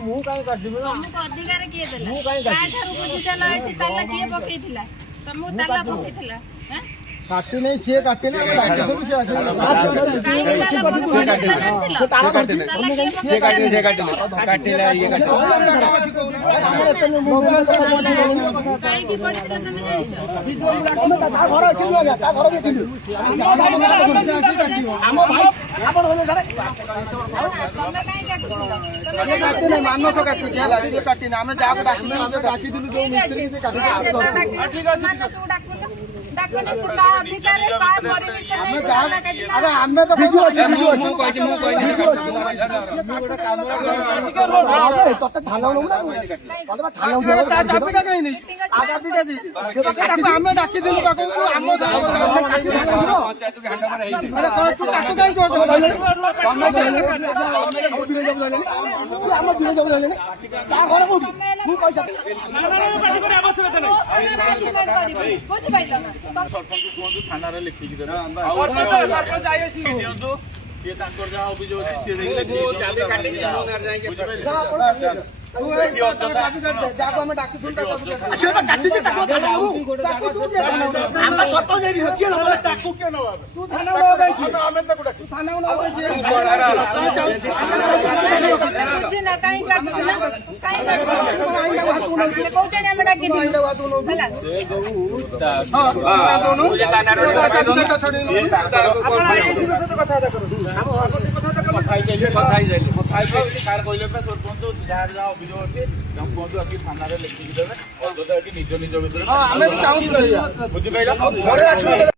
ମୁଁ କାଇଁ କାଟିବି ନା ତମକୁ ଅଧିକାର କିଏ ଦେଲା କାଠାରୁ ବୁଝିଦେଲା ଏଠି ତାଲା କିଏ ପକେଇଥିଲା ତମକୁ ତାଲା ପକେଇଥିଲା କାଟି ନାହିଁ ସିଏ କାଟି ନା ଆମେ ଡାକି ସବୁ ସିଏ କାହିଁକି ତାଲା ପକେଇଥିଲା ଜାଣିଥିଲ ତାଲା କିଏ ପକେଇଥିଲା କାଟିଲା ଇଏ କାହିଁକି ପଡିଥିଲା ତମେ ଜାଣିଛ ତମେ ତା ଘର ଏଠି ନୁହଁ ତା ଘର ବି ଏଠି ଆମ ଭାଇ ଆପଣ ତମେ କାହିଁ କାଟୁଥିଲ ଆମେ କାଟି ନାହିଁ ମାନସ କାଟୁଛି ହେଲା ସିଏ କାଟି ନା ଆମେ ଯାହାକୁ ଡାକିଲୁ ଆମେ ଡାକିଥିଲୁ ଯୋଉ ମିସ୍ତ୍ରୀ ସେ କାଟି ଆରେ ଆମେ ତ ତତେ ଥାନା ଚାବିଟା କାହିଁ ନେଇ ଆମେ ଡାକିଥିଲୁ ତାକୁ ଆମ ତା ଘରେ କୋଉଠି ମୁଁ ପଇସା ଥାନାରେ ଲେଖିକି ଦେବେ ଆମେ ବି ଚାହୁଁଛୁ ବୁଝିପାରିଲ